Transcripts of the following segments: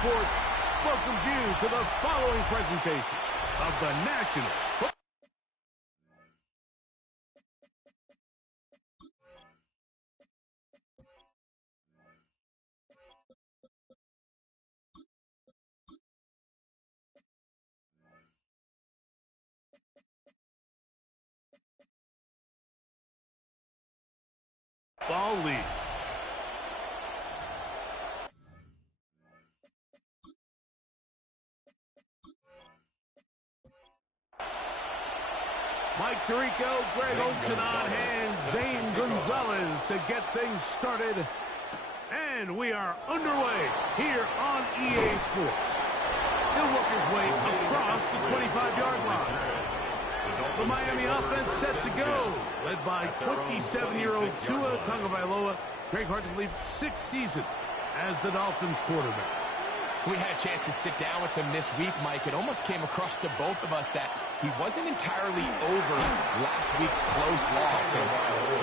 Sports welcomes you to the following presentation of the National Football. Ball lead. Mike Tirico, Greg Olson on hand, Zane Gonzalez to get things started. And we are underway here on EA Sports. He'll work his way across the 25-yard line. The Miami offense set to go, led by 27-year-old Tua Tagovailoa. Greg, hard to believe, 6th season as the Dolphins quarterback. We had a chance to sit down with him this week, Mike. It almost came across to both of us that he wasn't entirely over last week's close loss. And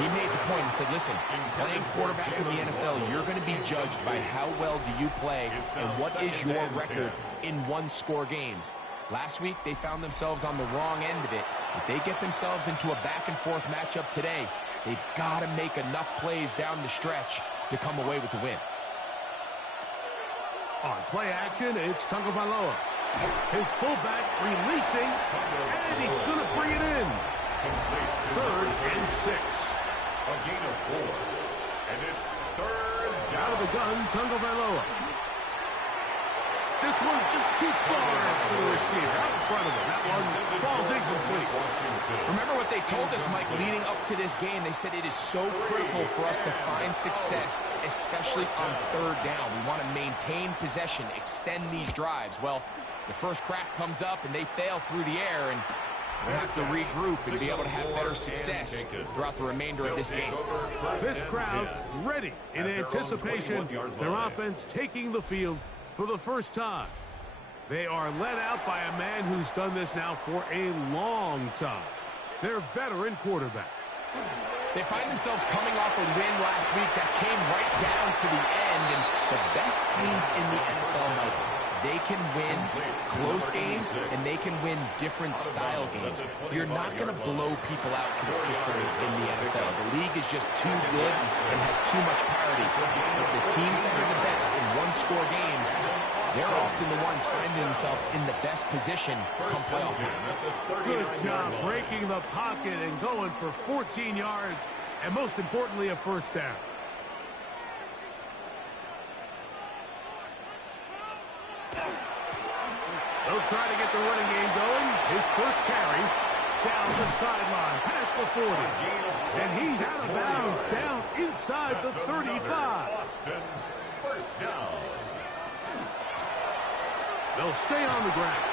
he made the point. He said, listen, playing quarterback in the NFL, you're going to be judged by how well do you play and what is your record in one-score games. Last week, they found themselves on the wrong end of it. If they get themselves into a back-and-forth matchup today, they've got to make enough plays down the stretch to come away with the win. On play action, it's Tagovailoa. His fullback releasing, and he's going to bring it in. 3rd and 6. A gain of 4. And it's 3rd down. Out of the gun, Tagovailoa. This one just too far for the receiver. Out in front of him. That one falls incomplete. Remember what they told us, Mike, leading up to this game. They said it is so critical for us to find success, especially on 3rd down. We want to maintain possession, extend these drives. Well, the first crack comes up, and they fail through the air, and we have to regroup and be able to have better success throughout the remainder of this game. This crowd ready in anticipation. Their offense taking the field for the first time. They are led out by a man who's done this now for a long time. Their veteran quarterback. They find themselves coming off a win last week that came right down to the end, and the best teams in the NFL, Mike, they can win close games, and they can win different style games. You're not going to blow people out consistently in the NFL. The league is just too good and has too much parity. But the teams that are the best in one-score games, they're often the ones finding themselves in the best position come playoff time. Good job breaking the pocket and going for 14 yards, and most importantly, a first down. They'll try to get the running game going. His first carry down the sideline, past the 40. And he's out of bounds, down inside the 35. Boston, first down. They'll stay on the ground.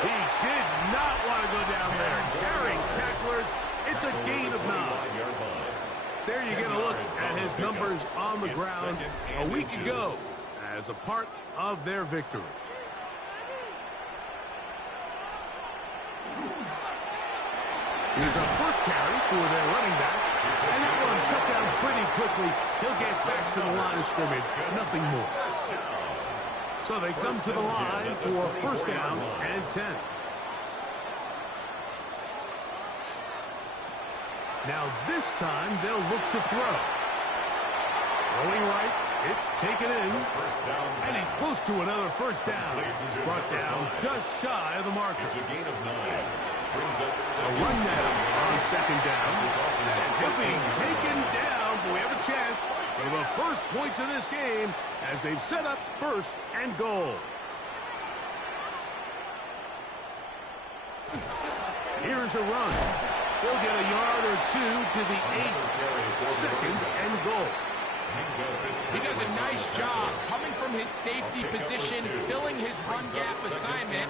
He did not want to go down there. Carrying tacklers, it's a gain of 9. There you get a look at his numbers on the ground a week ago as a part of their victory. Here's a first carry for their running back, and that one shut down pretty quickly. He'll get back to the line of scrimmage, nothing more. So they come to the line for first down and 10. Now this time they'll look to throw. Going right. It's taken in, and he's close to another first down. He's brought down just shy of the marker. It's a gain of 9. Brings up a run now on second down. And he'll be taken down, but we have a chance for the first points of this game as they've set up 1st and goal. Here's a run. They'll get a yard or 2 to the 8. 2nd and goal. He does a nice job coming from his safety position, filling his run gap assignment.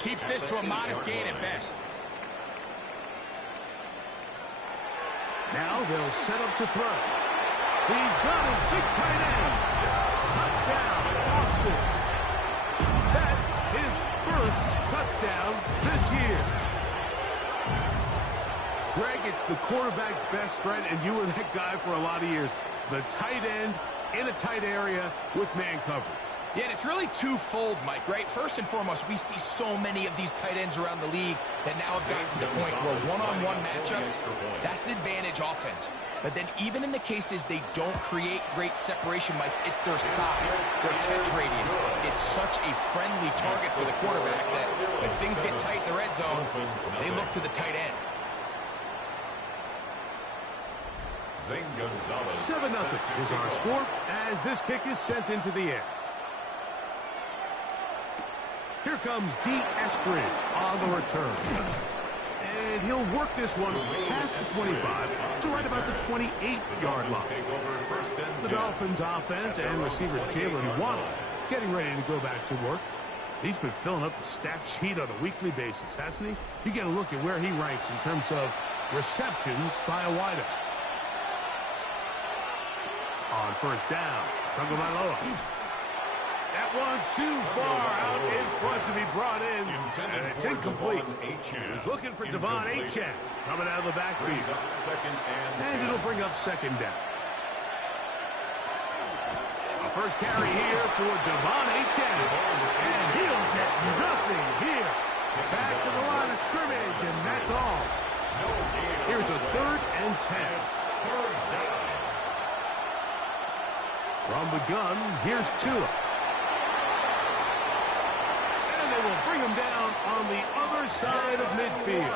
Keeps this to a modest gain at best. Now they'll set up to throw. He's got his big tight ends. Touchdown, Boston. That his first touchdown this year. Greg, it's the quarterback's best friend, and you were that guy for a lot of years. The tight end in a tight area with man coverage. Yeah, and it's really twofold, Mike, right? First and foremost, we see so many of these tight ends around the league that now have gotten to the point where one-on-one matchups, that's advantage offense. But then even in the cases they don't create great separation, Mike, it's their size, their catch radius. It's such a friendly target for the quarterback that when things get tight in the red zone, they look to the tight end. 7-0 is our score as this kick is sent into the air. Here comes D. Eskridge on the return. And he'll work this one past the 25 to right about the 28-yard line. The Dolphins offense and receiver Jalen Waddle getting ready to go back to work. He's been filling up the stat sheet on a weekly basis, hasn't he? You get a look at where he ranks in terms of receptions by a wideout. On first down, Tagovailoa. That one too far out in front to be brought in, and it's incomplete. He's looking for Devon Achane coming out of the backfield. And it'll bring up second down. A first carry here for Devon Achane, and he'll get nothing here. Back to the line of scrimmage, and that's all. Here's a 3rd and 10. From the gun, here's Tua. And they will bring him down on the other side of midfield.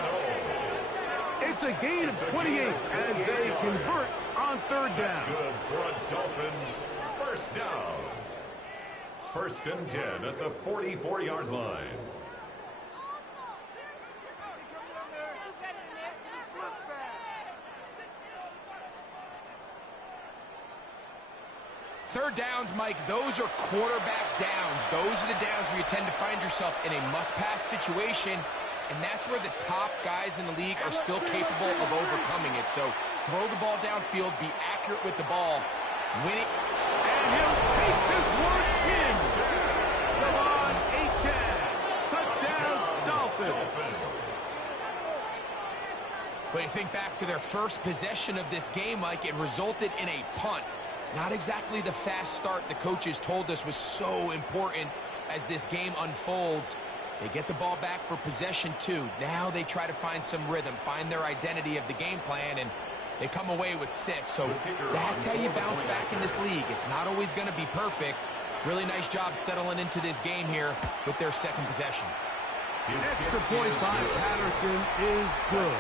It's a gain of 28 as they convert on 3rd down. Good for a Dolphins first down. 1st and 10 at the 44-yard line. Third downs, Mike, those are quarterback downs. Those are the downs where you tend to find yourself in a must-pass situation, and that's where the top guys in the league are still capable of overcoming it. So throw the ball downfield, be accurate with the ball, win it. And he'll take this one in. Devon Achane. Touchdown, Dolphins. But you think back to their first possession of this game, Mike, it resulted in a punt. Not exactly the fast start the coaches told us was so important as this game unfolds. They get the ball back for possession 2. Now they try to find some rhythm, find their identity of the game plan, and they come away with 6. So that's how you bounce back in this league. It's not always going to be perfect. Really nice job settling into this game here with their second possession. Extra point by Patterson is good.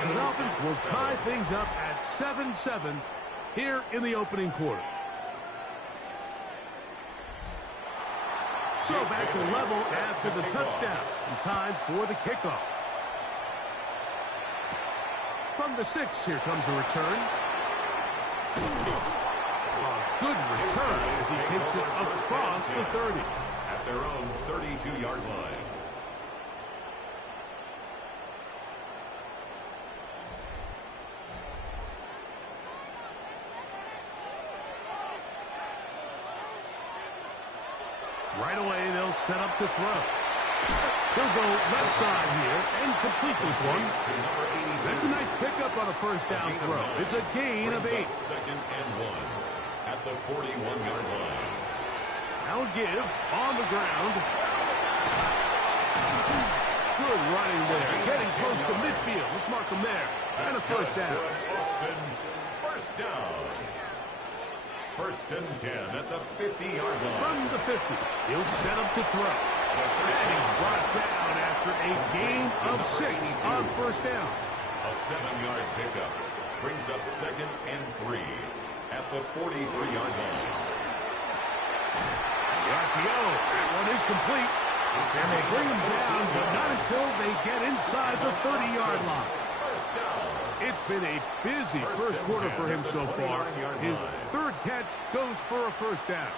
And the Dolphins will tie things up at 7-7 here in the opening quarter. So back to level after the touchdown. And time for the kickoff. From the 6, here comes a return. A good return as he takes it across the 30. At their own 32-yard line. Right away, they'll set up to throw. He'll go left side here and complete this one. That's a nice pickup on a first down throw. It's a gain of 8. 2nd and 1 at the 41-yard line. Now give on the ground. Good running there. Getting close to midfield. Let's mark him there. And a first down. First down. 1st and 10 at the 50-yard line. From the 50, he'll set up to throw. And he's brought down after a gain of 6 on first down. A 7-yard pickup brings up 2nd and 3 at the 43-yard line. The RPO, that one is complete. And they bring him down, but not until they get inside the 30-yard line. First down. It's been a busy first quarter for him so far. His 3rd catch goes for a first down.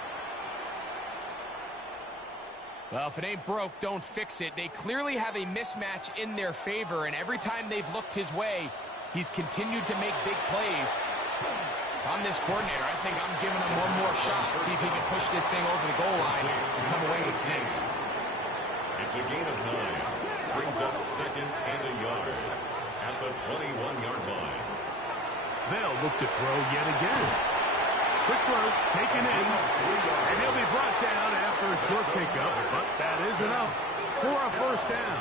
Well, if it ain't broke, don't fix it. They clearly have a mismatch in their favor, and every time they've looked his way, he's continued to make big plays. If I'm this coordinator, I think I'm giving him one more shot, see if he can push this thing over the goal line and come away with 6. It's a gain of 9. Brings up 2nd and a yard at the 21-yard line. They'll look to throw yet again. Quick throw, taken in, and he'll be brought down after a short pickup, but that is enough for a first down.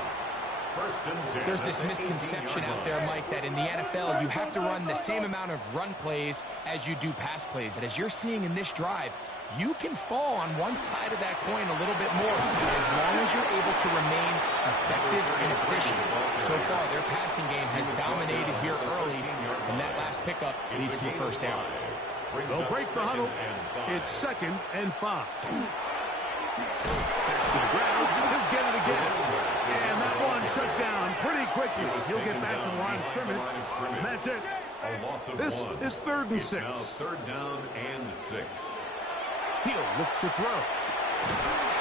There's this misconception out there, Mike, that in the NFL you have to run the same amount of run plays as you do pass plays. And as you're seeing in this drive, you can fall on one side of that coin a little bit more as long as you're able to remain effective and efficient. So far, their passing game has dominated here early, and that last pickup leads to a first down. They'll break the huddle. It's 2nd and 5. Back to the ground. He'll get it again. And that one shut down pretty quickly. He'll get back to the line of scrimmage. And that's it. This is 3rd and 6. Now 3rd down and 6. He'll look to throw.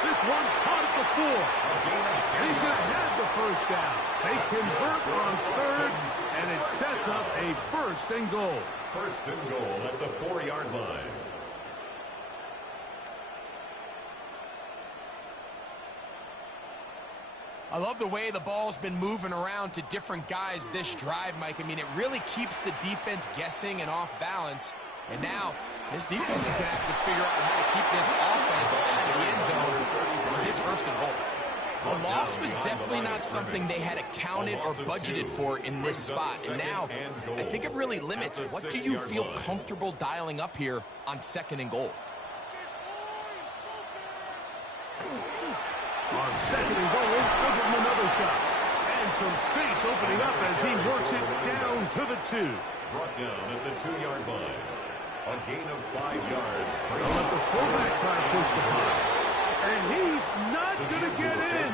This one caught at the 4. And he's going to have the first down. They convert on 3rd, and it sets up a 1st and goal. 1st and goal at the 4-yard line. I love the way the ball's been moving around to different guys this drive, Mike. I mean, it really keeps the defense guessing and off balance. And now, this defense is going to have to figure out how to keep this offense out of the end zone. It was his 1st and goal. The loss was definitely not something they had accounted or budgeted for in this spot. And now, I think it really limits what do you feel comfortable dialing up here on 2nd and goal. On 2nd and goal, they'll give him another shot. And some space opening up as he works it down to the 2. Brought down at the 2-yard line. A gain of 5 yards. They'll let the fullback try to push the punt. And he's not going to get in.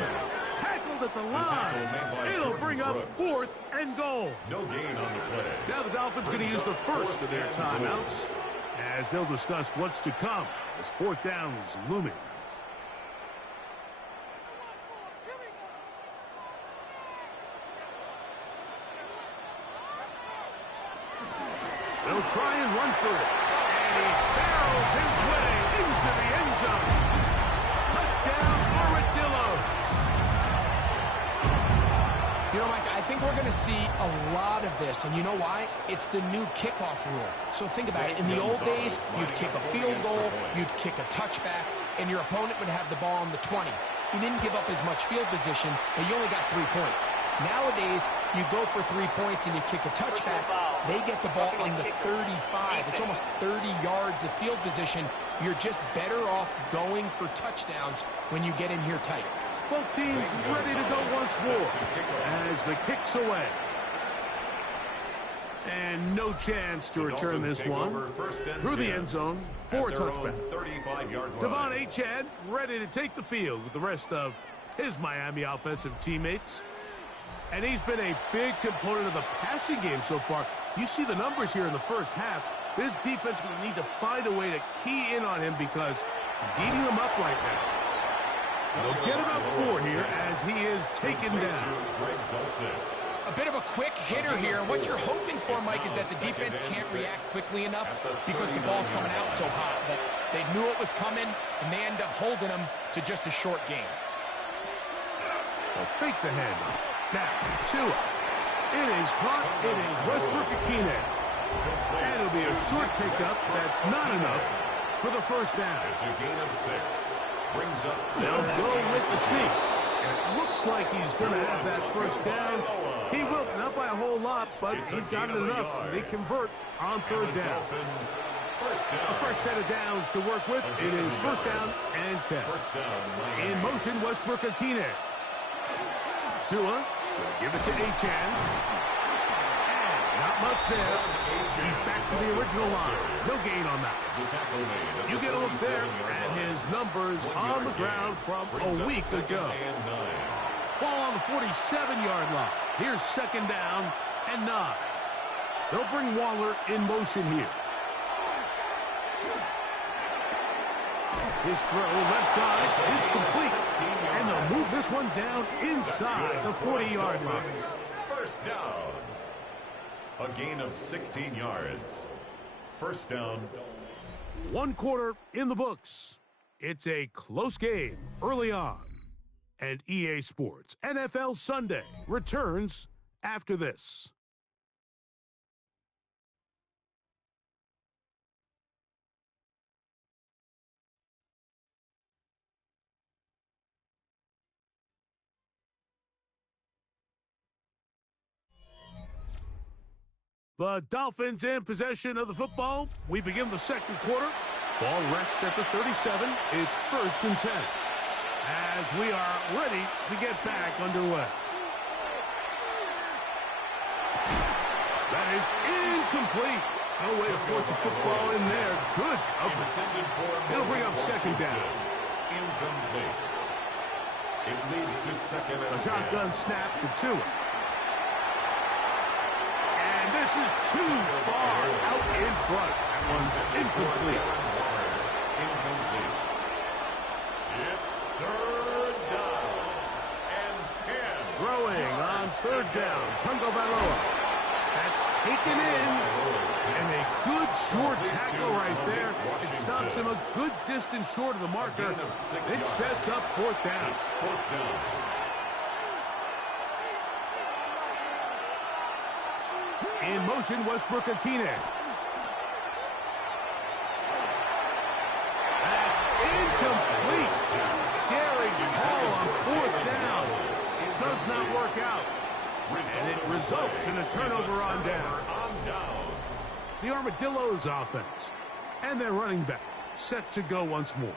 Tackled at the line. It'll bring up 4th and goal. No gain on the play. Now the Dolphins going to use the first of their timeouts as they'll discuss what's to come as 4th down is looming. They'll try and run for it. And he barrels his way into the end zone. Touchdown, Armadillos. You know, Mike, I think we're going to see a lot of this. And you know why? It's the new kickoff rule. So think about it. In the old days, you'd kick a field goal, you'd kick a touchback, and your opponent would have the ball on the 20. You didn't give up as much field position, but you only got 3 points. Nowadays, you go for 3 points and you kick a touchback. They get the ball on the 35. It's almost 30 yards of field position. You're just better off going for touchdowns when you get in here tight. Both teams ready to go once more as the kick's away. And no chance to return this one through the end zone for a touchback. Devon Achane ready to take the field with the rest of his Miami offensive teammates. And he's been a big component of the passing game so far. You see the numbers here in the first half. This defense will need to find a way to key in on him because he's eating them up right now. They'll get about 4 here as he is taken down. A bit of a quick hitter here. What you're hoping for, Mike, is that the defense can't react quickly enough because the ball's coming out so hot. But they knew it was coming, and they end up holding them to just a short game. They'll fake the handoff. Now, Tua. It is caught. It is Repscarwztx46. And it'll be a short pickup. That's not enough for the first down. It's a gain of 6. Brings up. They'll go with the sneak. It looks like he's going to have that first down. He will, not by a whole lot, but he's got it enough. They convert on 3rd down. A fresh set of downs to work with. It is 1st down and 10. In motion, Repscarwztx46. Tua will give it to Achane. And not much there. He's back to the original line. No gain on that. You get a look there at his numbers on the ground from a week ago. Ball on the 47-yard line. Here's 2nd down and 9. They'll bring Waller in motion here. His throw left side is complete. And they'll move this one down inside the 40-yard line. First down. A gain of 16 yards. First down. 1 quarter in the books. It's a close game early on. And EA Sports NFL Sunday returns after this. The Dolphins in possession of the football. We begin the second quarter. Ball rests at the 37. It's 1st and 10. As we are ready to get back underway. That is incomplete. No way to force the football in there. Good coverage. It'll bring up 2nd down. Incomplete. It leads to 2nd and 10. Shotgun snap for Tua. And this is too far out in front. That one's incomplete. Incomplete. It's 3rd down and 10. Throwing on 3rd down. Tungo Bailoa. That's taken in. And a good short tackle right there. It stops him a good distance short of the marker. It sets up 4th down. It's 4th down. In motion, Westbrook-Akine. That's incomplete. Daring Hall on 4th down. It does not work out. And it results in a turnover on down. The Armadillos offense. And their running back set to go once more.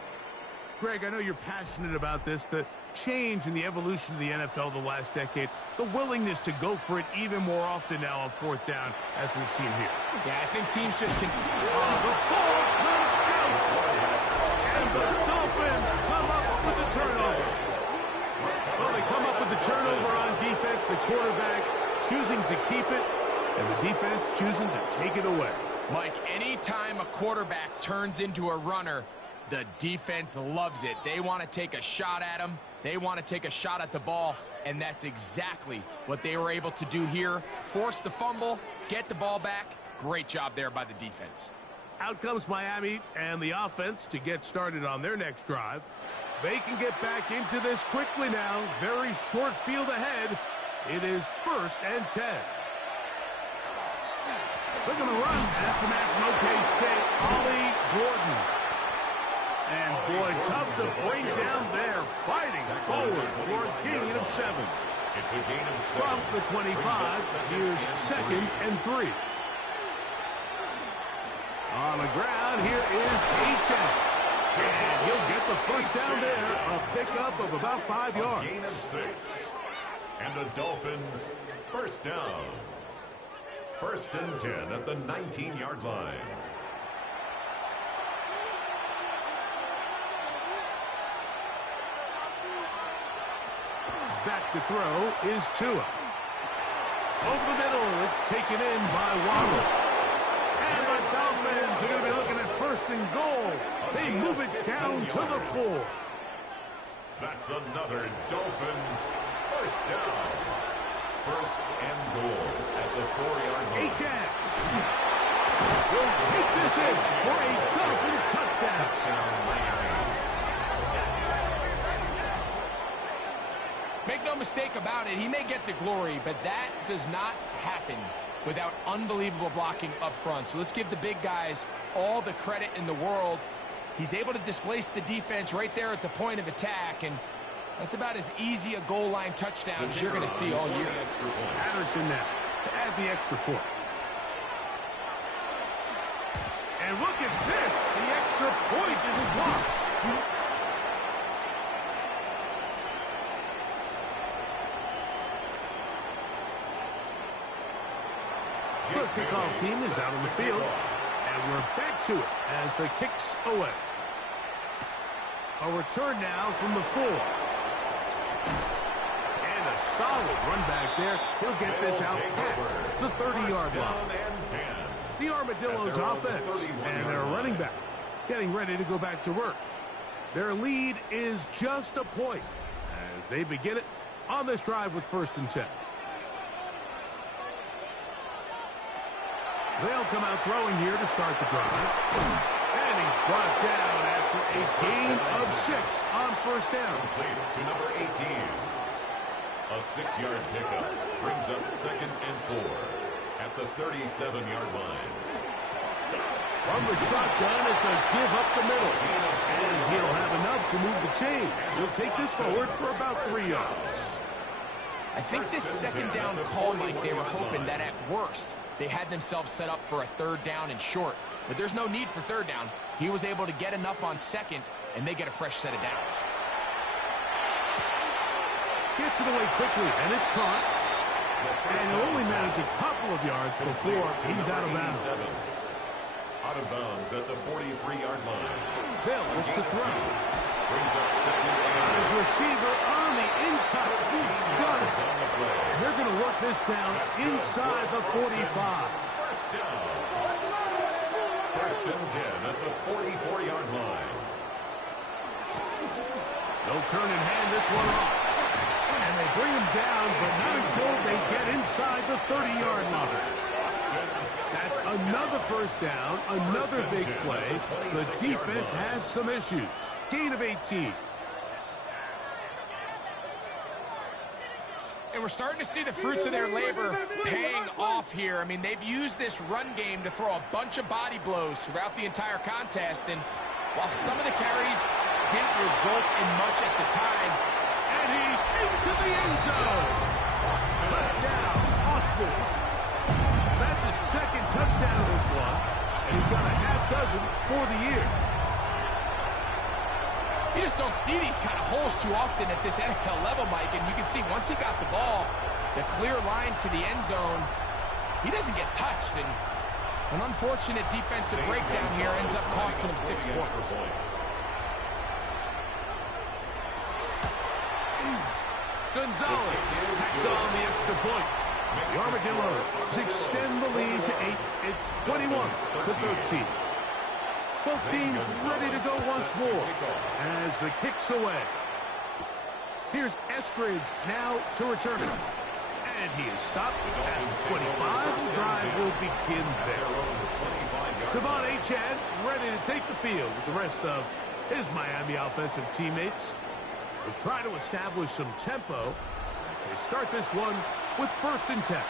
Greg, I know you're passionate about this. The change in the evolution of the NFL the last decade. The willingness to go for it even more often now on 4th down, as we've seen here. Yeah, I think teams just can... The ball comes out. And the Dolphins come up with the turnover. Well, they come up with the turnover on defense. The quarterback choosing to keep it, and the defense choosing to take it away. Mike, anytime a quarterback turns into a runner, the defense loves it. They want to take a shot at him. They want to take a shot at the ball, and that's exactly what they were able to do here. Force the fumble, get the ball back. Great job there by the defense. Out comes Miami and the offense to get started on their next drive. They can get back into this quickly now. Very short field ahead. It is 1st and 10. Look at the run. That's the man from OK State, Ollie Gordon. And boy, tough to bring down there. Fighting forward for a gain of 7. It's a gain of 7. From the 25, here's 2nd and 3. On the ground, here is H.M. And he'll get the 1st down there. A pickup of about 5 yards. A gain of 6. And the Dolphins 1st down. 1st and 10 at the 19-yard line. Back to throw is Tua. Over the middle, it's taken in by Waddle. And the Dolphins are going to be looking at 1st and goal. They move it down to the 4. That's another Dolphins 1st down. 1st and goal at the 4-yard line. H.M. will take this in for a Dolphins touchdown. Make no mistake about it, he may get the glory, but that does not happen without unbelievable blocking up front. So let's give the big guys all the credit in the world. He's able to displace the defense right there at the point of attack, and that's about as easy a goal line touchdown as you're going to see all year. Patterson now to add the extra point. And look at this. The extra point is blocked. The kickoff team is out on the field. And we're back to it as the kick's away. A return now from the 4. And a solid run back there. He'll get this out past the 30-yard line. The Armadillos offense and their running back getting ready to go back to work. Their lead is just a point as they begin it on this drive with 1st and 10. They'll come out throwing here to start the drive. And he's brought down after a gain of 6 on 1st down. Complete to number 18. A 6-yard pickup brings up 2nd and 4 at the 37-yard line. From the shotgun, it's a give up the middle. And he'll have enough to move the chains. He'll take this forward for about 3 yards. I think this 2nd down call, Mike, they were hoping that at worst, they had themselves set up for a third down and short. But there's no need for third down. He was able to get enough on second, and they get a fresh set of downs. Gets it away quickly, and it's caught. And he'll only manage a couple of yards before he's out of bounds. Out of bounds at the 43-yard line. They'll look to throw. Brings up second and His receiver on the in-cut. He's got it. on the play. And they're going to work this down inside the 45. First down. First and 10 at the 44-yard line. They'll turn and hand this one off. And they bring him down, but not until they get inside the 30-yard line. That's another first down, another big play. The defense has some issues. Gain of 18. And we're starting to see the fruits of their labor paying off here. I mean, they've used this run game to throw a bunch of body blows throughout the entire contest. And while some of the carries didn't result in much at the time, And he's into the end zone. Touchdown, Austin. That's his second touchdown of this one. And he's got a half dozen for the year. you just don't see these kind of holes too often at this NFL level, Mike. And you can see once he got the ball, the clear line to the end zone, he doesn't get touched. And an unfortunate defensive breakdown here ends up costing him 6 points. Gonzalez tacks on the extra point. The Armadillos extend the lead to 8. It's 21-13. Both teams ready to go once more as the kick's away. Here's Eskridge now to return it. And he is stopped at 25. The drive will begin there. Devon Achane ready to take the field with the rest of his Miami offensive teammates. They'll try to establish some tempo as they start this one with 1st and 10.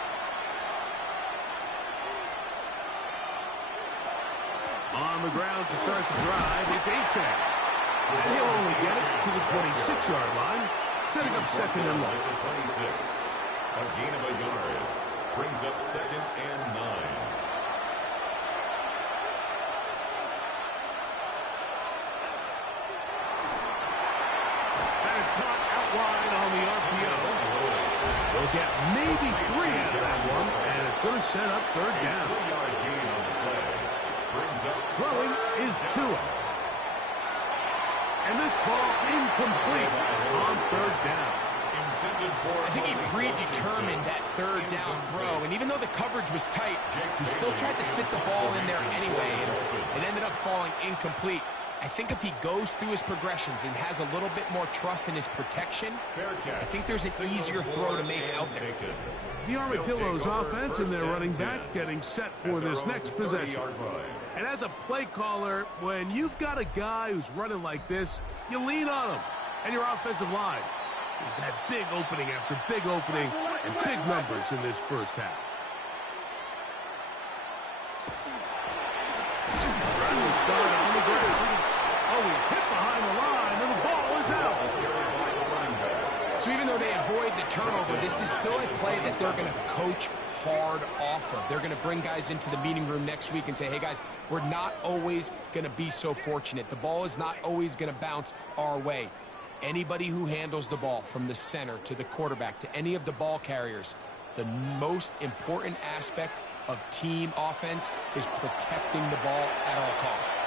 On the ground to start the drive, it's Achane. And he'll only get it to the 26-yard line, setting up 2nd and long. 26. A gain of a yard. Brings up 2nd and 9. Caught out wide on the RPO. They'll get maybe 3 out of that one, and it's going to set up 3rd down. 3-yard gain on the play. Brings up Throwing is Tua. And this ball incomplete on 3rd down. I think he predetermined that 3rd down throw, and even though the coverage was tight, he still tried to fit the ball in there anyway, and it ended up falling incomplete. I think if he goes through his progressions and has a little bit more trust in his protection, I think there's an easier throw to make out there. The Armadillos offense and their running back getting set for this next possession. And as a play caller, when you've got a guy who's running like this, you lean on him. And your offensive line has had big opening after big opening and big numbers in this first half. Trying to start on the ground. Oh, he's hit behind the line, and the ball is out. So even though they avoid the turnover, this is still a play that they're going to coach hard off of. They're going to bring guys into the meeting room next week and say, hey, guys, we're not always going to be so fortunate. The ball is not always going to bounce our way. Anybody who handles the ball from the center to the quarterback to any of the ball carriers, the most important aspect of team offense is protecting the ball at all costs.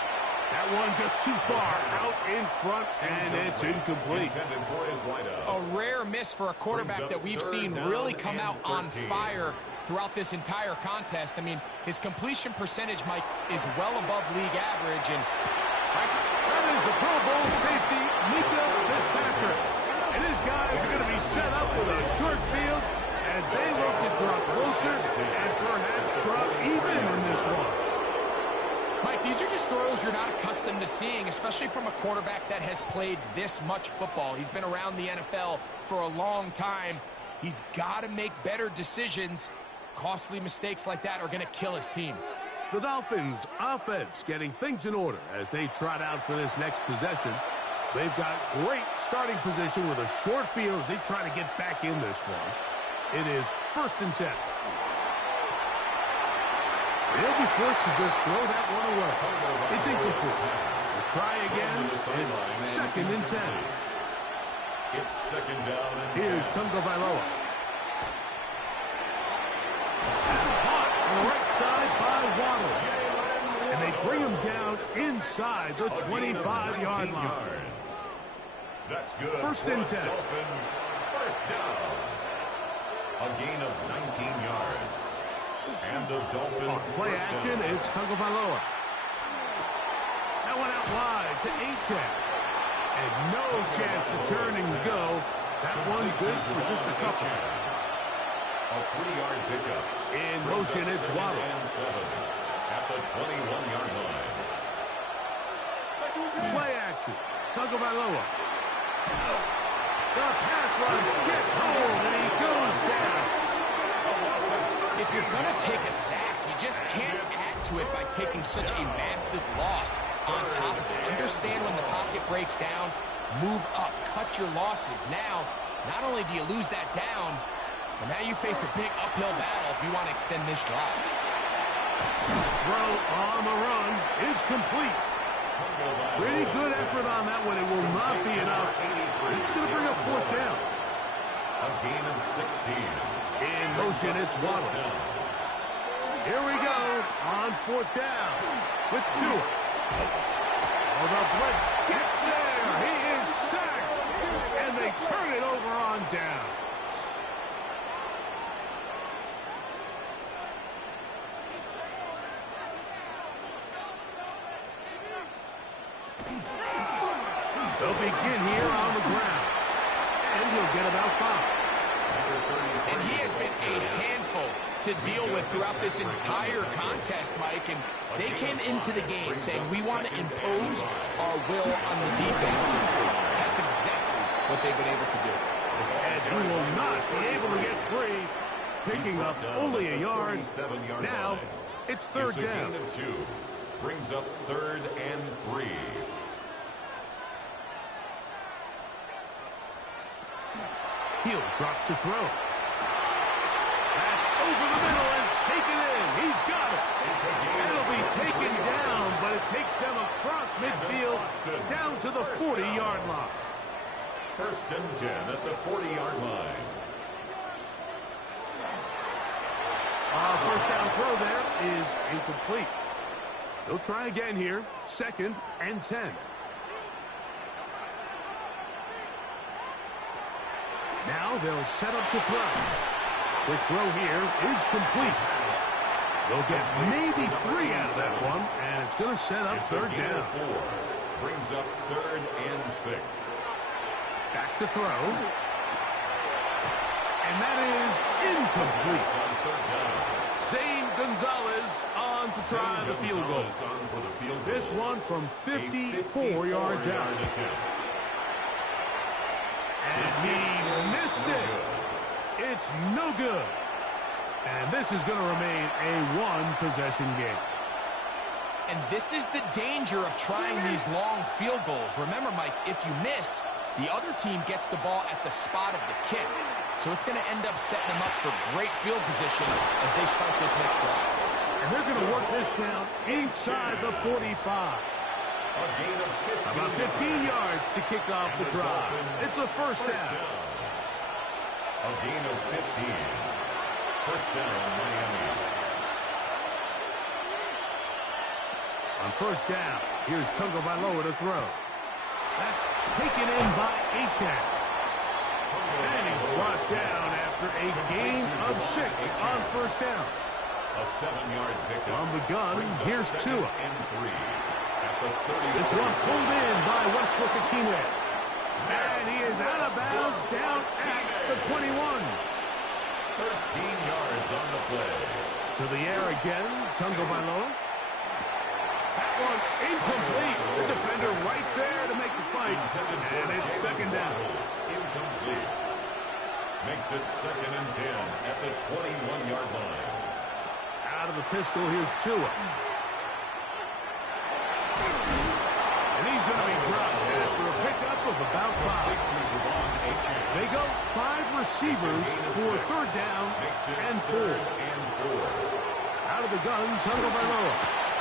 That one just too far out in front, and it's incomplete. A rare miss for a quarterback that we've seen really come out on fire throughout this entire contest. I mean, his completion percentage, Mike, is well above league average. And that is the Pro Bowl safety, Mika Fitzpatrick. And his guys are going to be set up with a short field as they look to drop closer and perhaps drop even in this one. Mike, these are just throws you're not accustomed to seeing, especially from a quarterback that has played this much football. He's been around the NFL for a long time. He's got to make better decisions. Costly mistakes like that are going to kill his team. The Dolphins' offense getting things in order as they trot out for this next possession. They've got great starting position with a short field as they try to get back in this one. It is 1st and 10. They'll be forced to just throw that one away. It's incomplete. We'll try again. It's 2nd and 10. It's 2nd down and 10. Here's Tagovailoa. Caught on the right side by Waddle. And they bring him down inside the 25-yard line. That's good. 1st and 10. Dolphins, 1st down. A gain of 19 yards. And the Dolphins play action, it's Tagovailoa. That one out wide to Achane. And no chance to turn and go. That one good for just a couple. A 3-yard pickup. In motion, it's Waddle. And 7 at the 21-yard line. Play action, Tagovailoa. The pass rush gets home, and he goes down. If you're going to take a sack, you just can't add to it by taking such a massive loss on top of it. Understand when the pocket breaks down, move up, cut your losses. Now, not only do you lose that down, but now you face a big uphill battle if you want to extend this drive. Throw on the run is complete. Pretty good effort on that one. It will not be enough. It's going to bring up 4th down. A gain of 16. In motion, it's Waddle. Here we go on 4th down with Tua. Oh, the blitz gets there. He is sacked. And they turn it over on down. They'll begin here on the ground. And he'll get about 5. And he has been a handful to deal with throughout this entire contest, Mike. And they came into the game saying, we want to impose our will on the defense. And that's exactly what they've been able to do. And he will not be able to get free, picking up only a yard. Now, it's 3rd down. Gain of 2. Brings up 3rd and 3. He'll drop to throw. That's over the middle and taken in. He's got it. It'll be taken down, but it takes them across midfield down to the 40-yard line. 1st and 10 at the 40-yard line. 1st down throw there is incomplete. They'll try again here. 2nd and 10. Now they'll set up to throw. Quick throw here is complete. They'll get maybe 3 out of that one, and it's going to set up 3rd down. 4. Brings up 3rd and 6. Back to throw. And that is incomplete. On 3rd down. Zane Gonzalez on to try the field goal. This one from 54 yards out. And he missed it. It's no good. And this is going to remain a 1-possession game. And this is the danger of trying these long field goals. Remember, Mike, if you miss, the other team gets the ball at the spot of the kick. So it's going to end up setting them up for great field position as they start this next drive. And they're going to work this down inside the 45. About 15 yards to kick off the drive. It's a 1st down. A gain of 15. 1st down, Miami. On 1st down, here's Tagovailoa to throw. That's taken in by Achane. And he's brought down after a gain of 6 on 1st down. A 7-yard pickup. From the gun, here's Tua. And 3. This one pulled in by Westbrook-Ikhine. And he is out of bounds down at the 21. 13 yards on the play. To the air again, Tagovailoa. That one incomplete. The defender right there to make the fight. And it's 2nd down. Incomplete. Makes it 2nd and 10 at the 21-yard line. Out of the pistol, here's Tua. And he's going to be dropped after a pickup of about 5. They go 5 receivers for 3rd down and 4. Out of the gun, Tagovailoa.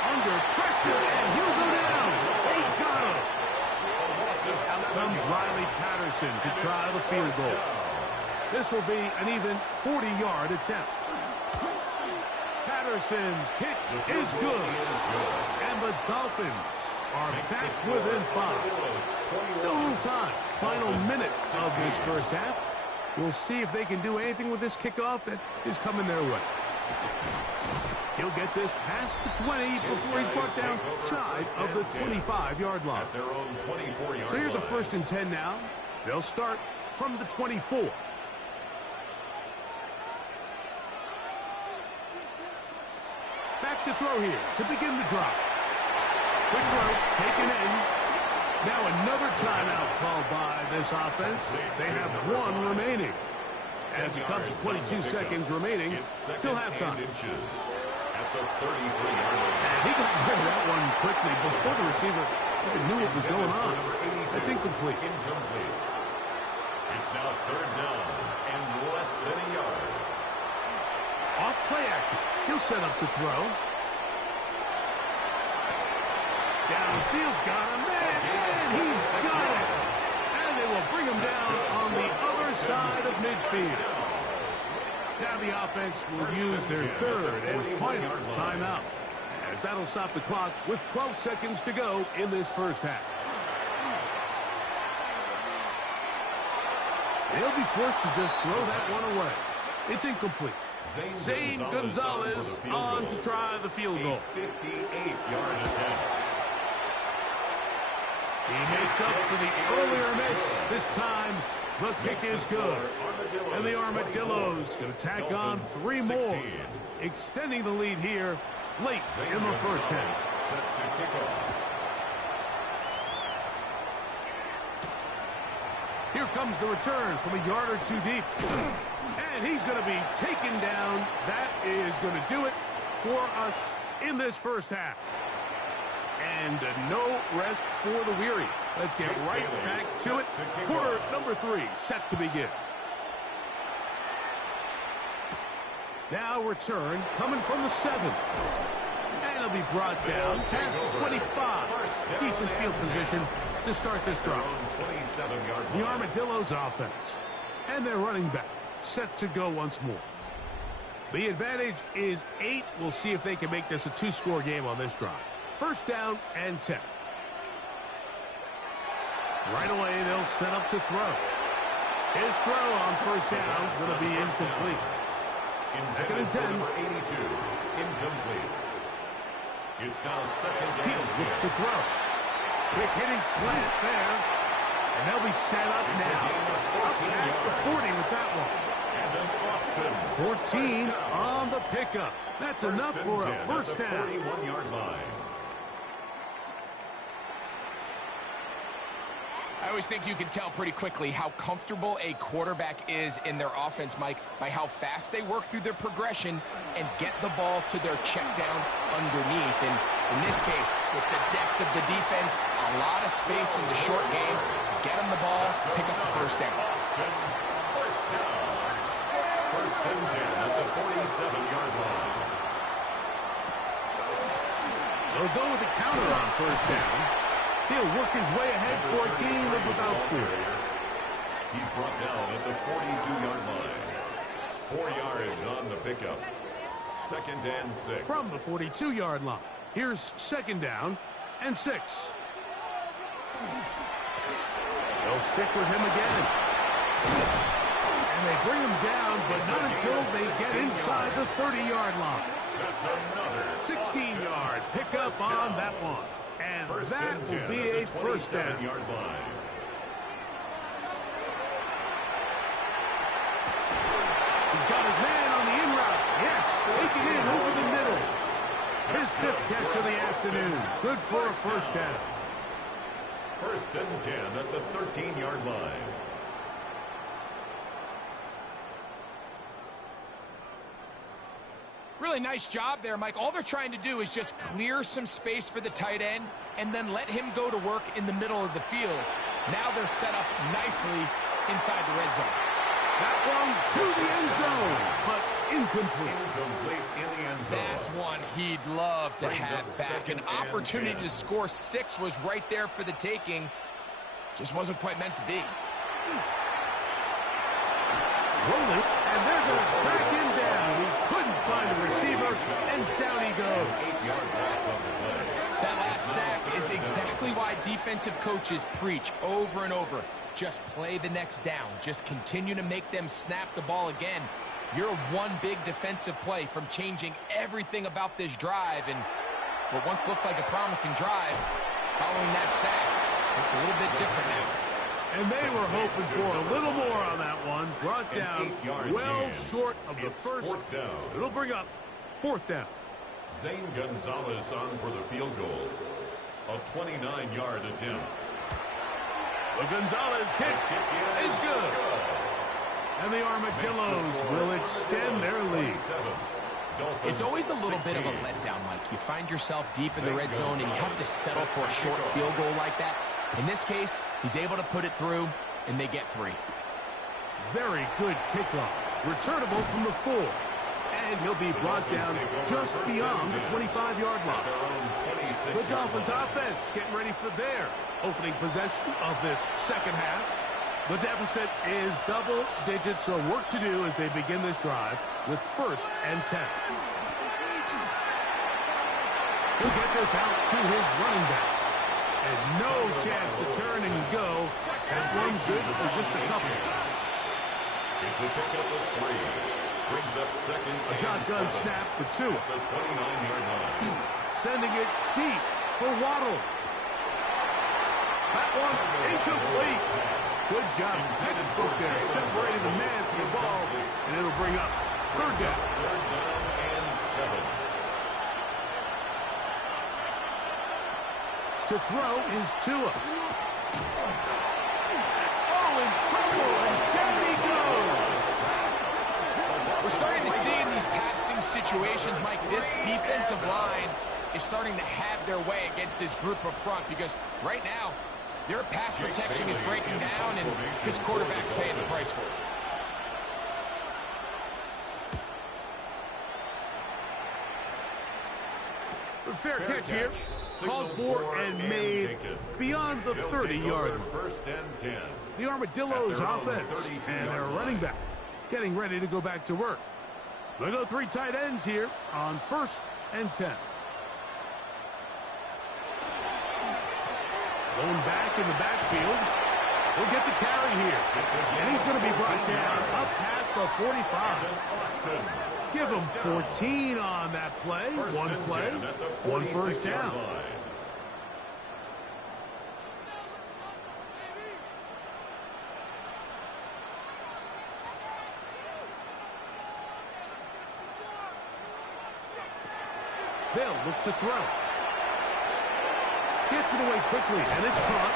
Under pressure, and he'll go down. They got him. Out comes Riley Patterson to try the field goal. This will be an even 40-yard attempt. Patterson's kick is good. And the Dolphins are back within 5. Still a little time. Final minutes of this first half. We'll see if they can do anything with this kickoff that is coming their way. He'll get this past the 20 before he's brought down shy of the 25-yard line. So here's a 1st and 10 now. They'll start from the 24. Back to throw here to begin the drive. Quick throw taken in. Now another timeout called by this offense. They have 1 remaining. As it comes to 22 seconds remaining till halftime. At the 33-yard line. And he got rid of that one quickly before the receiver even knew what was going on. That's incomplete. It's now 3rd down and less than a yard. Off play action. He'll set up to throw. Downfield, got him. And he's got it. And they will bring him down on the other side of midfield. Now the offense will use their 3rd and final timeout, as that'll stop the clock with 12 seconds to go in this first half. They'll be forced to just throw that one away. It's incomplete. Zane Gonzalez on to try the field goal. 58-yard attempt. He makes up for the earlier miss. This time, the kick is good. And the Armadillos going to tack on 3 more, extending the lead here late in the first half. Set to kick off. Here comes the return from a yard or 2 deep. And he's going to be taken down. That is going to do it for us in this first half. And no rest for the weary. Let's get right back to it. Quarter number 3 set to begin. Now return coming from the 7. And it'll be brought down past the 25. Decent field position to start this drive. The Armadillos offense. And their running back set to go once more. The advantage is 8. We'll see if they can make this a 2-score game on this drive. 1st down and 10. Right away, they'll set up to throw. His throw on 1st down is going to be incomplete. 2nd and 10. Number 82, incomplete. It's now 2nd and 10. He'll look to throw. Quick hitting slant there. And they'll be set up now. Up past the 40 with that one. 14 on the pickup. That's enough for a 1st down. 41-yard line. I always think you can tell pretty quickly how comfortable a quarterback is in their offense, Mike, by how fast they work through their progression and get the ball to their check down underneath. And in this case, with the depth of the defense, a lot of space in the short game, get them the ball, pick up the 1st down. First down. 1st and 10 at the 47-yard line. They'll go with the counter on 1st down. He'll work his way ahead for a gain of about 4. He's brought down at the 42-yard line. 4 yards on the pickup. 2nd and 6. From the 42-yard line. Here's 2nd down and 6. They'll stick with him again. And they bring him down, but not until they get inside the 30-yard line. That's another 16-yard pickup on that one. And that will be a 1st down. Yard line. He's got his man on the in route. Yes, take it in over the middle. His 5th catch of the afternoon. Good for a 1st down. 1st and 10 at the 13-yard line. Really nice job there, Mike. All they're trying to do is just clear some space for the tight end and then let him go to work in the middle of the field. Now they're set up nicely inside the red zone. That one to the end zone, but incomplete. Incomplete in the end zone. That's one he'd love to have back. An opportunity to score 6 was right there for the taking. Just wasn't quite meant to be. Rolling, and they're going to track him down. He couldn't find a receiver, and down he goes. 8-yard loss on the play. That last sack is exactly why defensive coaches preach over and over. Just play the next down. Just continue to make them snap the ball again. You're one big defensive play from changing everything about this drive, and what once looked like a promising drive, following that sack, looks a little bit different now. And they were hoping for a little more on that one. Brought down well short of the first. Fourth down. So it'll bring up 4th down. Zane Gonzalez on for the field goal. A 29-yard attempt. The Gonzalez kick is good. And the Armadillos will extend their lead. It's always a little bit of a letdown, Mike. You find yourself deep in the red zone and you have to settle for a short field goal like that. In this case, he's able to put it through, and they get 3. Very good kickoff. Returnable from the 4. And he'll be brought down just beyond the 25-yard line. The Dolphins offense getting ready for their opening possession of this second half. The deficit is double digits, so work to do as they begin this drive with 1st and 10. He'll get this out to his running back. And no chance to turn and go. That one's good for just a couple. It's a pickup of 3. Brings up 2nd A shotgun snap for 2. At the 29-yard line. Sending it deep for Waddle. That one incomplete. Good job. Textbook there. Separating the man from the ball. And it'll bring up 3rd down. 3rd down and 7. To throw is Tua. Oh, in trouble, and down he goes. We're starting to see in these passing situations, Mike, this defensive line is starting to have their way against this group up front because right now, their pass protection is breaking down, and his quarterback's paying the price for it. Fair catch here. Called for and made beyond the 30-yard line. 1st and 10. The Armadillos offense and their running back getting ready to go back to work. They'll go 3 tight ends here on 1st and 10. Going back in the backfield. He'll get the carry here. And he's going to be brought down up past the 45. Give him 14 on that play. 1 play, 1 first down. They'll look to throw. Gets it away quickly, and it's caught.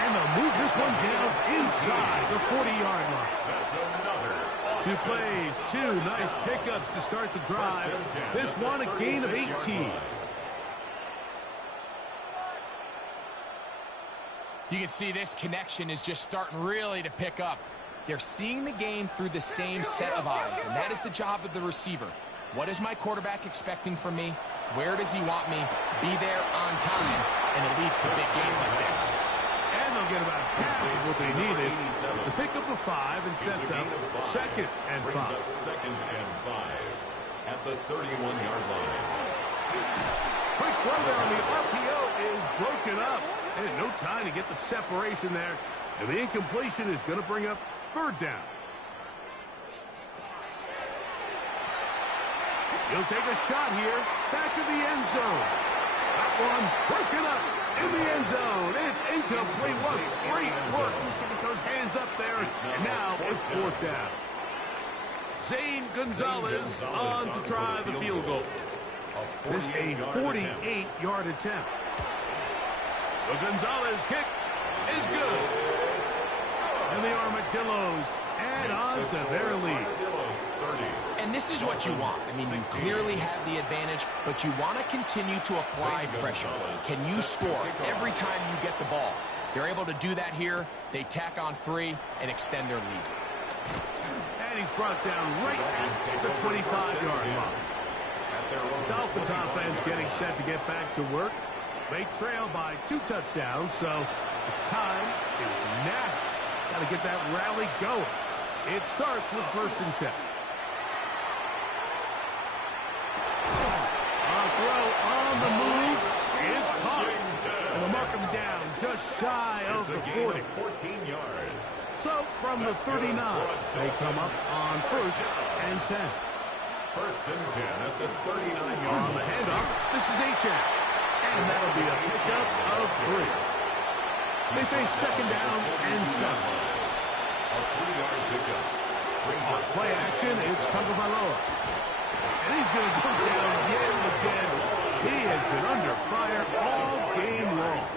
And they'll move this one down inside the 40-yard line. That's another 2 plays, 2 nice pickups to start the drive. This one a gain of 18. You can see this connection is just starting really to pick up. They're seeing the game through the same set of eyes, and that is the job of the receiver. What is my quarterback expecting from me? Where does he want me? Be there on time, and it leads to big games like this. And they'll get about half of what they needed. It's a pickup of 5 and sets up 2nd and 5. Brings up 2nd and 5 at the 31-yard line. Quick throw there on the RPO is broken up. And no time to get the separation there. And the incompletion is going to bring up 3rd down. He'll take a shot here. Back to the end zone. That one broken up in the end zone. It's incomplete. What great work just to get those hands up there. And now it's 4th down. Zane Gonzalez on to try the field goal. This a 48-yard attempt. The Gonzalez kick is good. And the Armadillos add on to their lead. And this is what you want. I mean, you clearly have the advantage, but you want to continue to apply pressure. Can you score every time you get the ball? They're able to do that here. They tack on 3 and extend their lead. And he's brought down right at the 25-yard line. Dolphins offense getting set to get back to work. They trail by 2 touchdowns, so the time is now. Got to get that rally going. It starts with 1st and 10. A throw on the move is caught. And they'll mark him down just shy of the 40. 14 yards. So from the 39, they come up on 1st and 10. 1st and 10 at the 39-yard line. On the handoff, this is H.A. And that'll be a pickup of 3. They face 2nd down and 7. A 3-yard pickup. Brings up Play action, it's Tagovailoa. And he's going to go down yet again. He has been under fire all game long.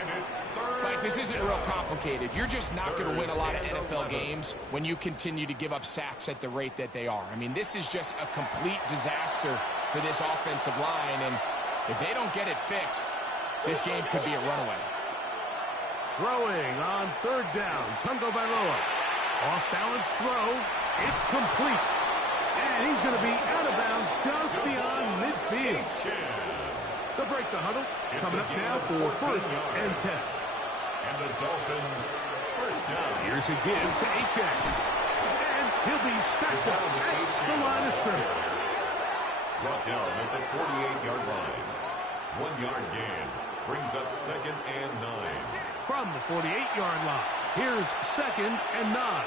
And it's 3rd. Mike, this isn't real complicated. You're just not going to win a lot of NFL games when you continue to give up sacks at the rate that they are. I mean, this is just a complete disaster for this offensive line, and if they don't get it fixed, this game could be a runaway. Throwing on 3rd down, Tagovailoa. Off-balance throw, it's complete. And he's going to be out of bounds just beyond midfield. They'll break the huddle. Coming up now for 1st and 10. And the Dolphins 1st down. Here's a give to H.A. And he'll be stacked up at the line of scrimmage. Brought down at the 48-yard line. 1-yard gain. Brings up 2nd and 9. From the 48-yard line, here's 2nd and 9.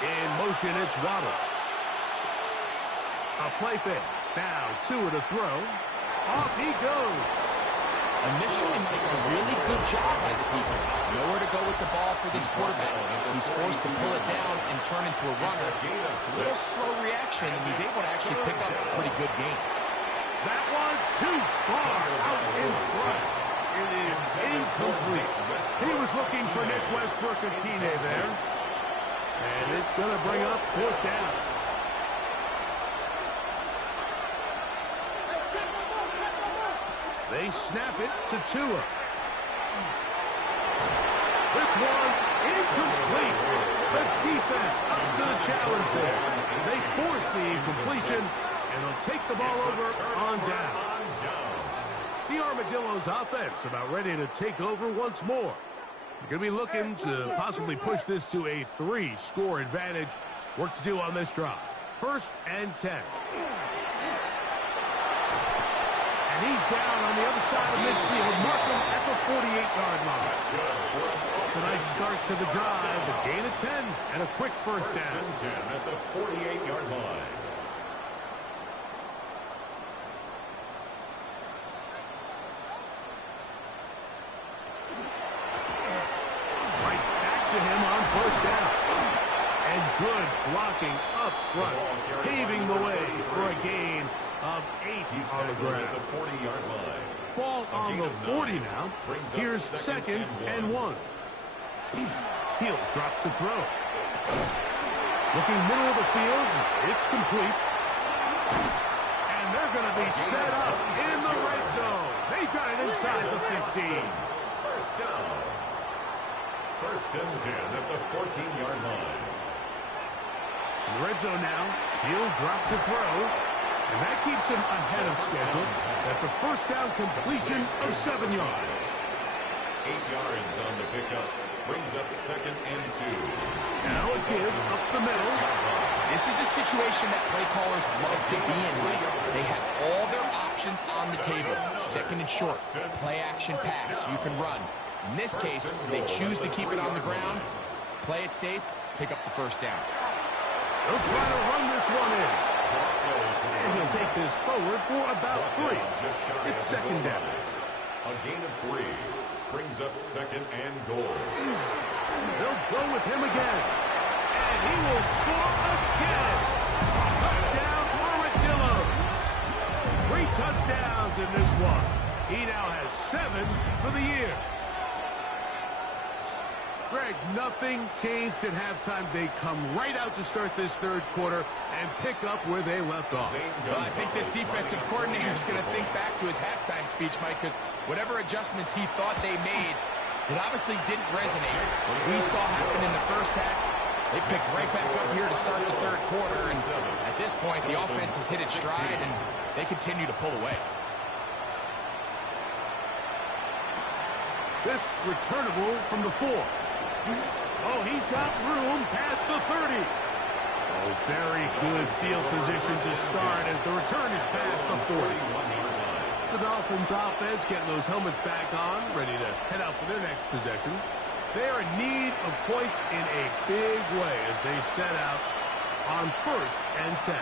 In motion, it's Waddle. A play fake. Now, Tua to throw. Off he goes. Initially, Mike, a really good job by the defense. Nowhere to go with the ball for this quarterback. He's forced to pull it down and turn into a runner. A little slow reaction, and he's able to actually pick up a pretty good game. That one too far out in front. It is incomplete. He was looking for Nick Westbrook-Akine there. And it's going to bring up 4th down. They snap it to Tua. This one incomplete. The defense up to the challenge there. They force the incompletion, and they'll take the ball over on down. The Armadillos offense about ready to take over once more. You're going to be looking to possibly push this to a 3-score advantage. Work to do on this drive. 1st and 10. And he's down on the other side of midfield. Mark him at the 48-yard line. It's a nice start to the drive. A gain of 10 and a quick 1st down. 1st and 10 at the 48-yard line. Right back to him on 1st down. And good blocking up front, paving the way for a gain of 8 on the ground. At the 40-yard line. Ball on the 40 now. Here's 2nd and 1. He'll drop to throw. Looking middle of the field. It's complete. And they're going to be set up in the red zone. They've got it inside the 15. 1st down. 1st and 10 at the 14-yard line. In the red zone now. He'll drop to throw. And that keeps him ahead of schedule. That's a 1st down completion of 7 yards. 8 yards on the pickup. Brings up 2nd and 2. Now a give up the middle. This is a situation that play callers love to be in, Mike. They have all their options on the table. 2nd and short, play action pass, you can run. In this case, they choose to keep it on the ground, play it safe, pick up the 1st down. They'll try to run this one in. And he'll take this forward for about 3. It's 2nd down. A gain of 3. Brings up 2nd and goal. They'll go with him again. And he will score again. Touchdown, Armadillos. 3 touchdowns in this one. He now has 7 for the year. Greg, nothing changed at halftime. They come right out to start this 3rd quarter and pick up where they left off. Well, I think this defensive coordinator is going to think back to his halftime speech, Mike, because whatever adjustments he thought they made, it obviously didn't resonate. What we saw happen in the 1st half, They picked right back up here to start the third quarter, and at this point, the offense has hit its stride, and they continue to pull away. This returnable from the 4. Oh, he's got room past the 30. Oh, very good field position to start as the return is past the 40. The Dolphins offense getting those helmets back on, ready to head out for their next possession. They are in need of points in a big way as they set out on 1st and 10.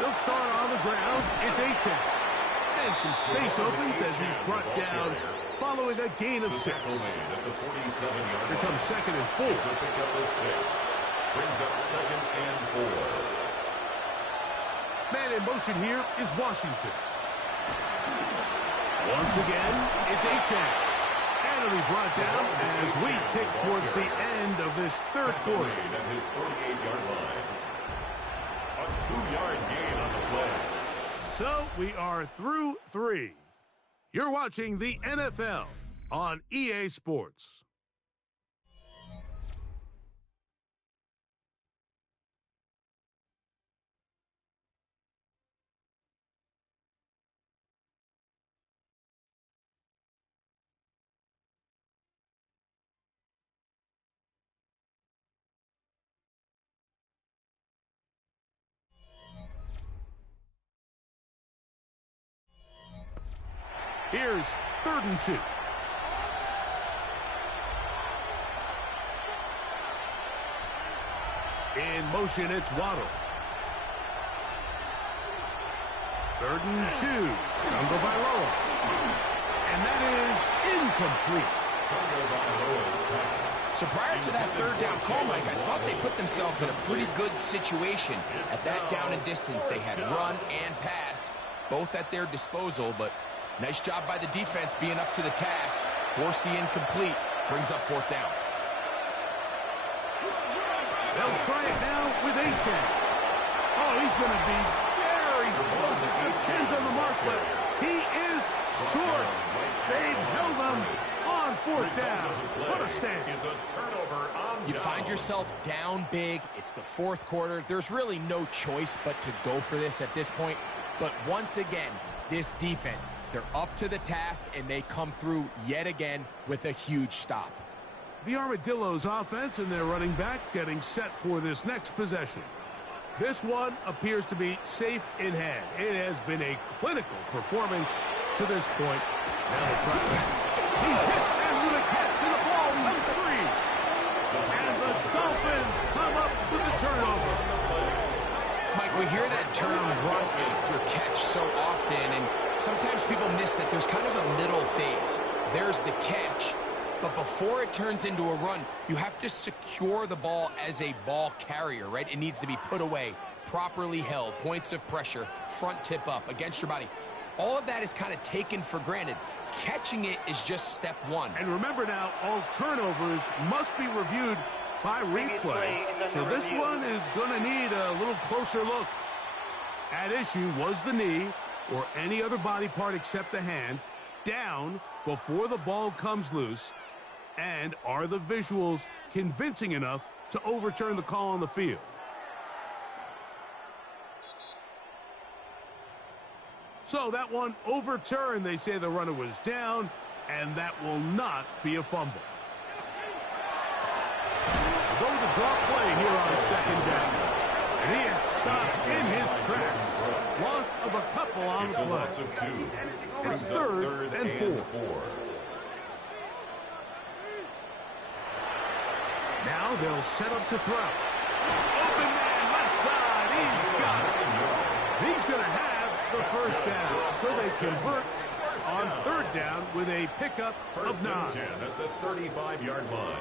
They'll start on the ground. It's A-check. And some space opens as he's brought down following a gain of 6. Here comes 2nd and 4. It's a pickup of 6. Brings up 2nd and 4. Man in motion here is Washington. Once again, it's A-check. And it'll be brought down as we tick towards the end of this third quarter. At his 48-yard line. A 2-yard gain on the play. So we are through 3. You're watching the NFL on EA Sports. Here's 3rd and 2. In motion, it's Waddle. 3rd and 2. Tungo Bailoa. And that is incomplete. So prior to that 3rd down call, Mike, I thought they put themselves in a pretty good situation. At that down and distance, they had run and pass, both at their disposal, but nice job by the defense being up to the task. Force the incomplete. Brings up 4th down. They'll try it now with A-check. Oh, he's going to be very close. It depends on the mark, but he is short. They've held him on 4th down. What a stand. You find yourself down big. It's the 4th quarter. There's really no choice but to go for this at this point. But once again, this defense, they're up to the task, and they come through yet again with a huge stop. The Armadillos offense and their running back getting set for this next possession. This one appears to be safe in hand. It has been a clinical performance to this point. Now they try it. He's hit after the catch, and the ball comes free. And the Dolphins come up with the turnover. Mike, we hear that term run after catch so often, and sometimes people miss that there's kind of a middle phase. There's the catch, but before it turns into a run, you have to secure the ball as a ball carrier, right? It needs to be put away, properly held, points of pressure, front tip up against your body. All of that is kind of taken for granted. Catching it is just step 1. And remember now, all turnovers must be reviewed by replay. So this one is going to need a little closer look. At issue was the knee or any other body part except the hand down before the ball comes loose. And are the visuals convincing enough to overturn the call on the field? So that one overturned. They say the runner was down, and that will not be a fumble. Go with the draw play here on 2nd down. And he is stopped in his tracks. Loss of a couple on the play. Loss of 2. It's 3rd and 4. Now they'll set up to throw. Open man left side. He's got it. He's going to have the 1st down. So they convert on 3rd down with a pickup of 9. 10 at the 35-yard line.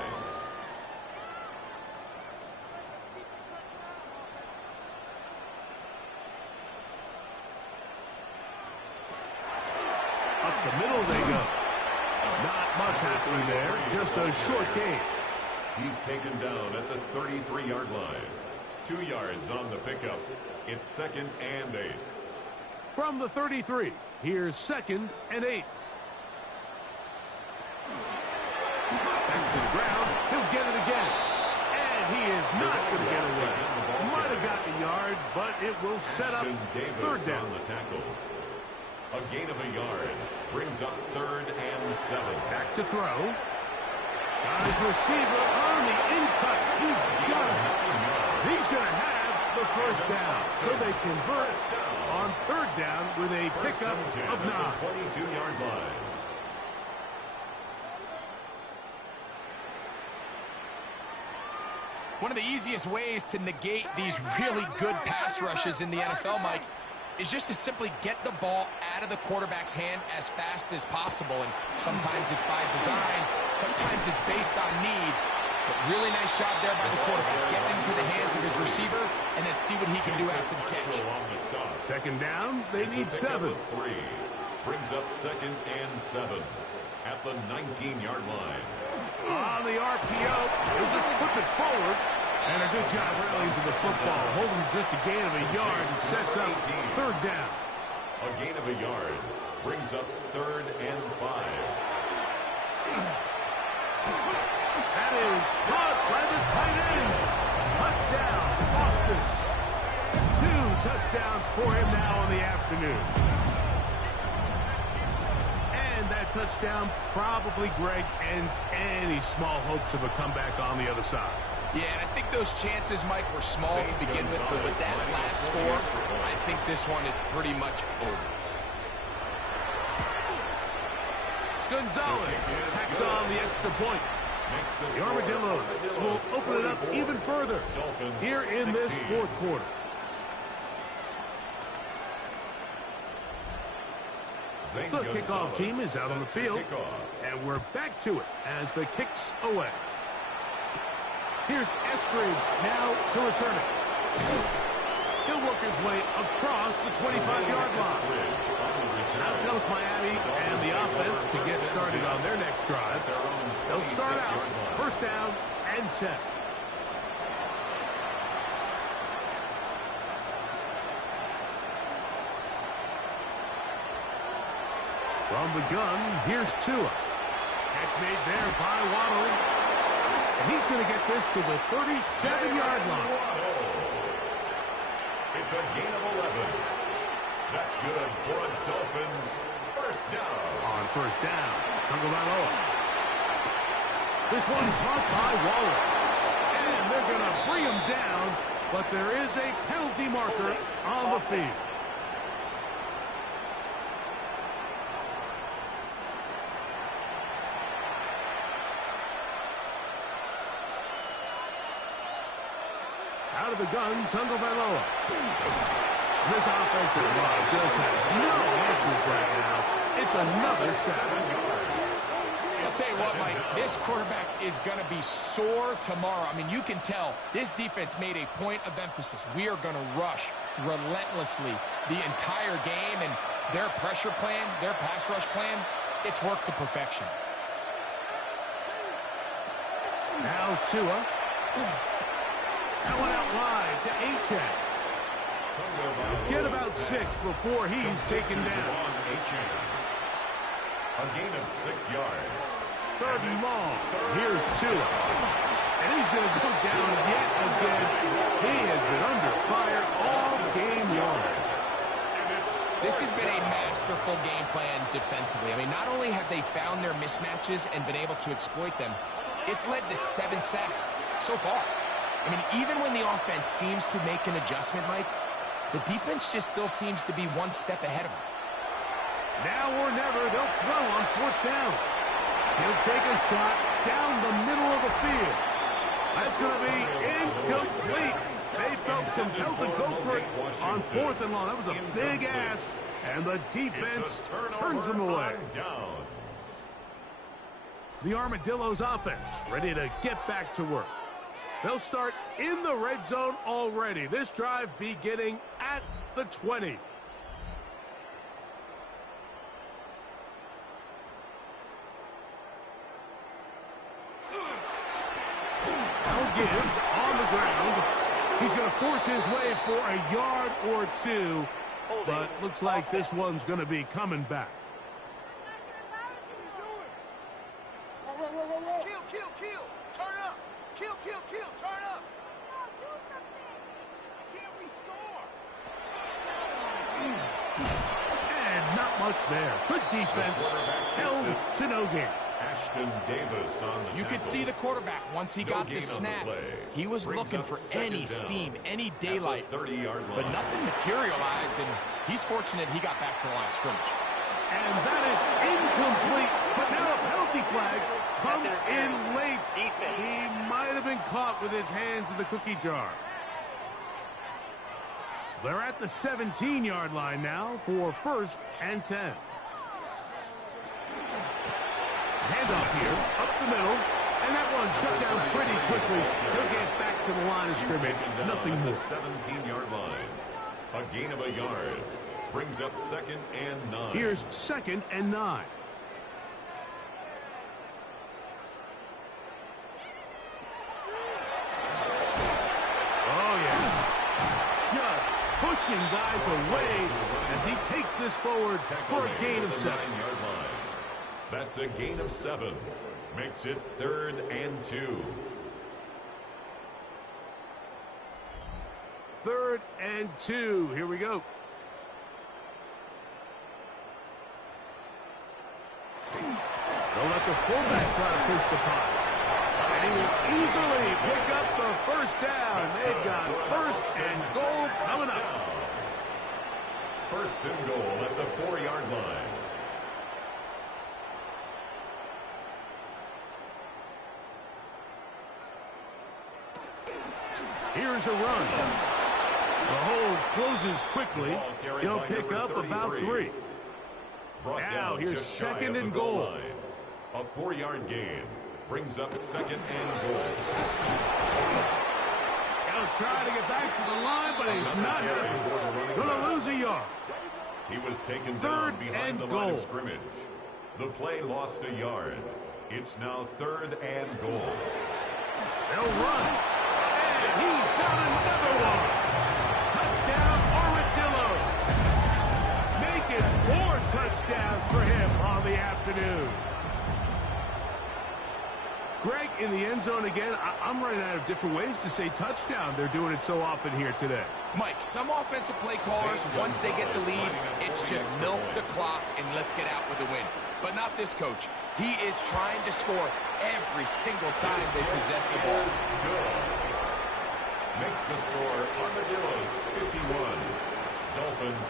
Up the middle they go. Not much happening there. Just a short gain. He's taken down at the 33-yard line. 2 yards on the pickup. It's 2nd and 8. From the 33, here's 2nd and 8. Back to the ground. He'll get it again. not going to get away. Might have gotten a yard, but it will set up third down. On the tackle. A gain of a yard brings up 3rd and 7. Back to throw. Got his receiver on the in-cut. He's got it. He's going to have the first down. So they convert on third down with a pickup of 9. 22-yard line. One of the easiest ways to negate these really good pass rushes in the NFL, Mike, is just to simply get the ball out of the quarterback's hand as fast as possible. And sometimes it's by design, sometimes it's based on need. But really nice job there by the quarterback. Get into the hands of his receiver and then see what he can do after the catch. Second down, they need 7. 3 brings up 2nd and 7 at the 19-yard line. On the RPO, he'll just flip it forward. And a good job rallying to the football. Holding just a gain of a yard and sets up third down. A gain of a yard brings up 3rd and 5. That is caught by the tight end. Touchdown, Boston. 2 touchdowns for him now on the afternoon. And that touchdown probably, Greg, ends any small hopes of a comeback on the other side. Yeah, and I think those chances, Mike, were small to begin with, but with that last score, I think this one is pretty much over. Gonzalez tacks on the extra point. The Armadillos will open it up even further here in this fourth quarter. The kickoff team is out on the field, and we're back to it as the kick's away. Here's Eskridge now to return it. He'll work his way across the 25-yard line. Out comes Miami and the offense to get started on their next drive. They'll start out first down and 10. From the gun, here's Tua. Catch made there by Waddle. And he's going to get this to the 37-yard line. It's a gain of 11. That's good for a Dolphins first down. On first down, Tagovailoa. This one caught by Waller. And they're going to bring him down, but there is a penalty marker on the field. Out of the gun, Tagovailoa. This offensive line just has no answers right now. It's another sack. I'll tell you what, Mike, this quarterback is going to be sore tomorrow. I mean, you can tell this defense made a point of emphasis. We are going to rush relentlessly the entire game, and their pressure plan, their pass rush plan, it's worked to perfection. Now Tua. That one out wide to Achane. Get about 6 before he's taken down. A gain of 6 yards. Third and long. Here's Tua. And he's going to go down yet again. He has been under fire all game long. This has been a masterful game plan defensively. I mean, not only have they found their mismatches and been able to exploit them, it's led to 7 sacks so far. I mean, even when the offense seems to make an adjustment, Mike, the defense just still seems to be one step ahead of them. Now or never, they'll throw on fourth down. He'll take a shot down the middle of the field. That's going to be incomplete. They felt compelled to go for it on fourth and long. That was a big ask, and the defense turns them away. The Armadillos offense ready to get back to work. They'll start in the red zone already. This drive beginning at the 20. I'll give on the ground. He's going to force his way for a yard or 2, but looks like this one's going to be coming back. Kill, turn up. Kill, turn up. And not much there. Good defense. Held to no gain. Ashton Davis on the You could see the quarterback once he got the snap. He was looking for any seam, any daylight, but nothing materialized, and he's fortunate he got back to the line of scrimmage. And that is incomplete, but now a penalty flag comes in late. He might have been caught with his hands in the cookie jar. They're at the 17-yard line now for 1st and 10. Handoff here, up the middle, and that one shut down pretty quickly. He'll get back to the line of scrimmage. Nothing more. The 17-yard line. A gain of a yard. Brings up 2nd and 9. Here's 2nd and 9. Oh, yeah. Just pushing guys away as he takes this forward for a gain of 7. 9-yard line. That's a gain of 7. Makes it 3rd and 2. 3rd and 2. Here we go. They'll let the fullback try to push the punt. And he will easily pick up the 1st down. They've got 1st and goal coming up. 1st and goal at the 4-yard line. Here's a run. The hold closes quickly. He'll pick up about 3. Now here's 2nd and goal. A 4-yard gain brings up 2nd and goal. He'll try to get back to the line, but he's not happy. Gonna lose a yard. He was taken down behind the line of scrimmage. The play lost a yard. It's now 3rd and goal. They'll run. And he's got another one. Touchdown, Armadillo. Making 4 touchdowns for him on the afternoon. Greg, in the end zone again, I'm running out of different ways to say touchdown. They're doing it so often here today. Mike, some offensive play callers, once they get the lead, it's just milk the clock and let's get out with a win. But not this coach. He is trying to score every single time they possess the ball. Makes the score Armadillos 51. Dolphins